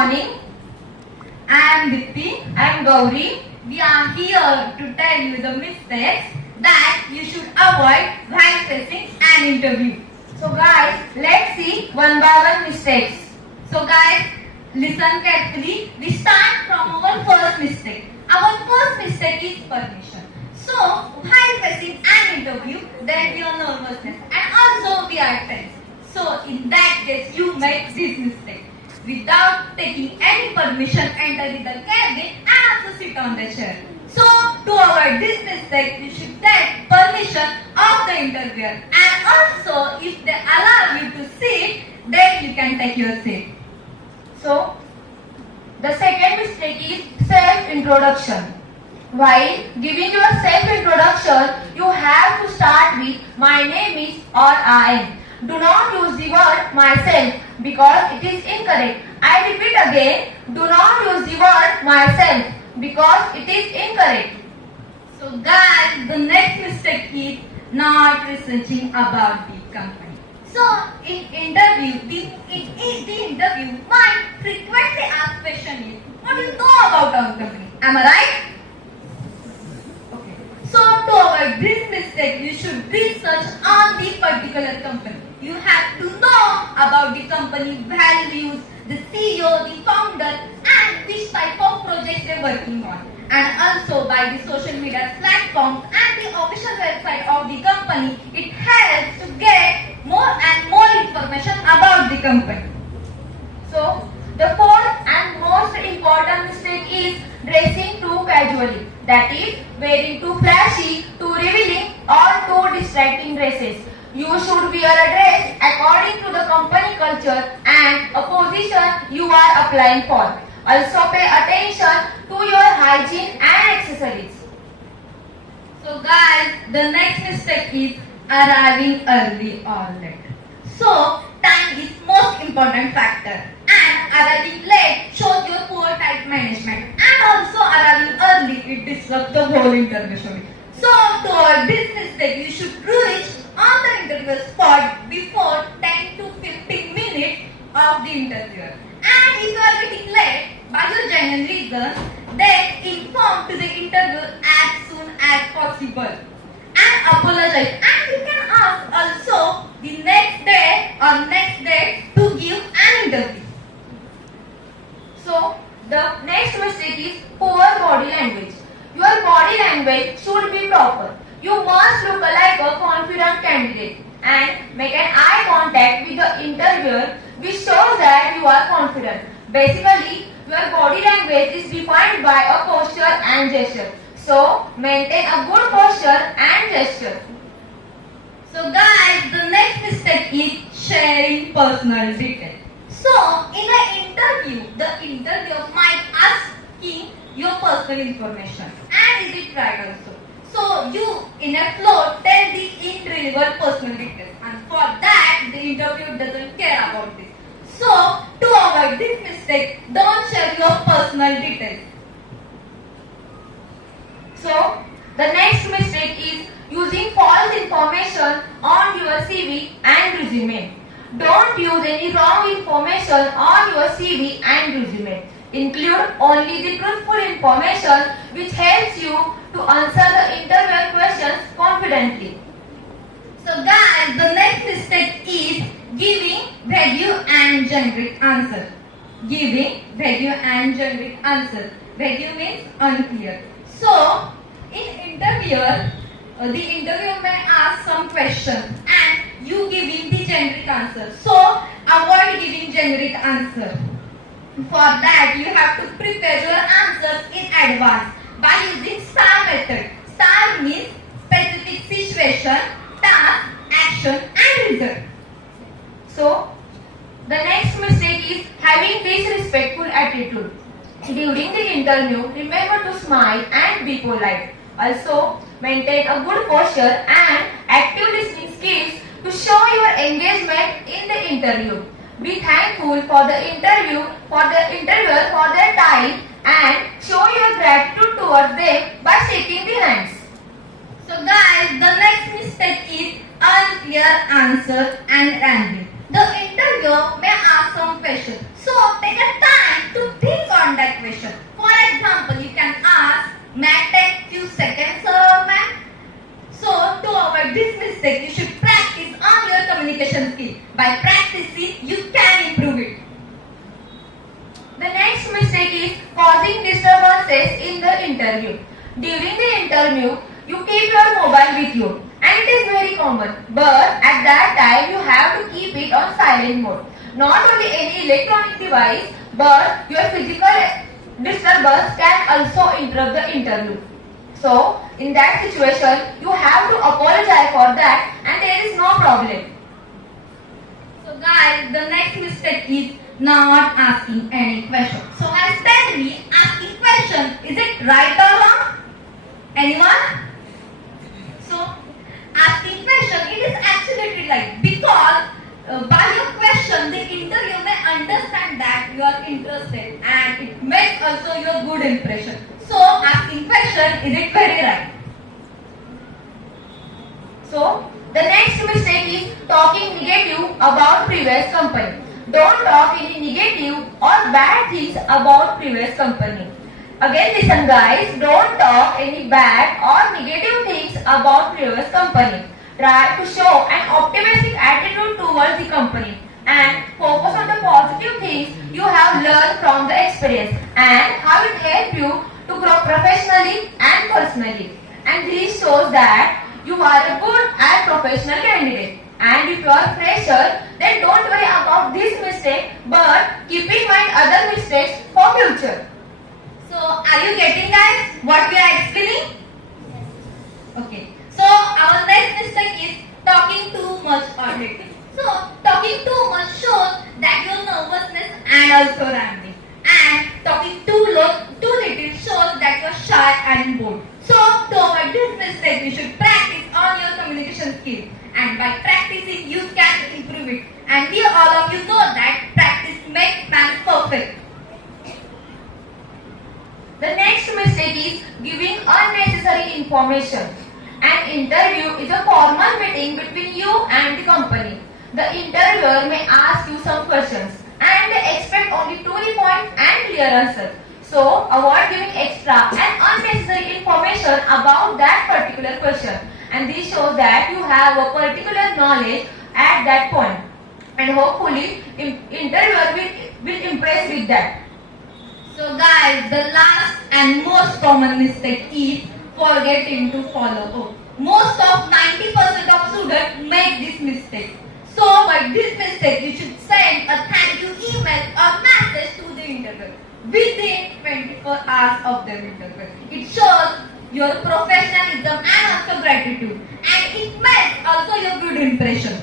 morning. I am Dipti. I am Gauri. We are here to tell you the mistakes that you should avoid while facing an interview. So guys, let's see one by one mistakes. So guys, listen carefully. We start from our first mistake. Our first mistake is permission. So while facing an interview, there will be a nervousness and also we are tense. So in that case, you make this mistake. Without taking any permission, enter in the cabin and also sit on the chair. So to avoid this mistake, you should take permission of the interviewer, and also if they allow you to sit, then you can take your seat. So the second mistake is self-introduction. While giving your self-introduction, you have to start with "My name is" or "I am." Do not use the word "myself" because it is incorrect. I repeat again, do not use the word "myself" because it is incorrect. So guys, the next mistake is not researching about the company. So in interview, the interview might frequently ask question is, what do you know about our company? Am I right? Okay. So to avoid this mistake, you should research on the particular company. You have to know about the company values, the CEO, the founder, and which type of projects they're working on. And also by the social media platforms and the official website of the company, it helps to get more and more information about the company. So the fourth and most important mistake is dressing too casually. That is, wearing too flashy, too revealing, or too distracting dresses. You should wear a dress according to the company culture and a position you are applying for. Also pay attention to your hygiene and accessories. So guys, the next mistake is arriving early or late. So time is most important factor, and arriving late shows your poor time management, and also arriving early it disrupts the whole interview. So to avoid this mistake, you should reach on the interview spot before 10 to 15 minutes of the interviewer. And if you are getting late by your genuine reason, then inform to the interviewer as soon as possible and apologize. And you can ask also the next day or next day to give an interview. So the next mistake is poor body language. Your body language should be proper. You must look like a confident candidate and make an eye contact with the interviewer, which shows that you are confident. Basically, your body language is defined by a posture and gesture. So, maintain a good posture and gesture. So guys, the next mistake is sharing personal details. So, in an interview, the interviewer might ask your personal information. And is it right also? So you in a flow tell the irrelevant personal details, and for that the interviewer doesn't care about this. So to avoid this mistake, don't share your personal details. So the next mistake is using false information on your CV and resume. Don't use any wrong information on your CV and resume. Include only the truthful information which helps you to answer the interview questions confidently. So guys, the next mistake is giving vague and generic answer. Giving vague and generic answer. Vague means unclear. So, in interviewer, the interviewer may ask some questions and you giving the generic answer. So, avoid giving generic answer. For that, you have to prepare your answers in advance by using STAR method. STAR means specific situation, task, action and result. So, the next mistake is having disrespectful attitude. During the interview, remember to smile and be polite. Also, maintain a good posture and active listening skills to show your engagement in the interview. Be thankful for the interviewer for their time and show your gratitude towards them by shaking the hands. So guys, the next mistake is unclear answer and rambling. The interviewer may ask some questions. So take a time to is causing disturbances in the interview. During the interview, you keep your mobile with you, and it is very common. But at that time, you have to keep it on silent mode. Not only any electronic device, but your physical disturbance can also interrupt the interview. So, in that situation, you have to apologize for that, and there is no problem. So guys, the next mistake is not asking any question. So guys, tell me, asking question, is it right or wrong? Anyone? So, asking question, it is absolutely right, because by your question, the interviewer may understand that you are interested, and it makes also your good impression. So, asking question, is it very right? So, the next mistake is talking negative about previous company. Don't talk any negative or bad things about previous company. Again listen guys, don't talk any bad or negative things about previous company. Try to show an optimistic attitude towards the company and focus on the positive things you have learned from the experience and how it helped you to grow professionally and personally. And this shows that you are a good and professional candidate. And if you are fresher, then don't worry about this mistake, but keep in mind other mistakes for future. So, are you getting guys what we are explaining? Okay. So, our next mistake is talking too much or little. So, talking too much shows that your nervousness and also rambling. And talking too little shows that you are shy and bored. So, to avoid this mistake, you should practice on your communication skills. And by practicing, you can improve it. And we all of you know that practice makes man perfect. The next mistake is giving unnecessary information. An interview is a formal meeting between you and the company. The interviewer may ask you some questions and they expect only to the point and clear answers. So, avoid giving extra and unnecessary information about that particular question. And this shows that you have a particular knowledge at that point. And hopefully, interviewer will impress with that. So guys, the last and most common mistake is forgetting to follow up. Most of 90% of students make this mistake. So by this mistake, you should send a thank you email or message to the interviewer within 24 hours of the interview. It shows your professionalism and also gratitude, and it makes also your good impression.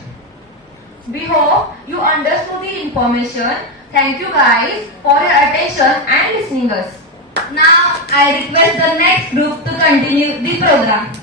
We hope you understood the information. Thank you guys for your attention and listening us. Now I request the next group to continue the program.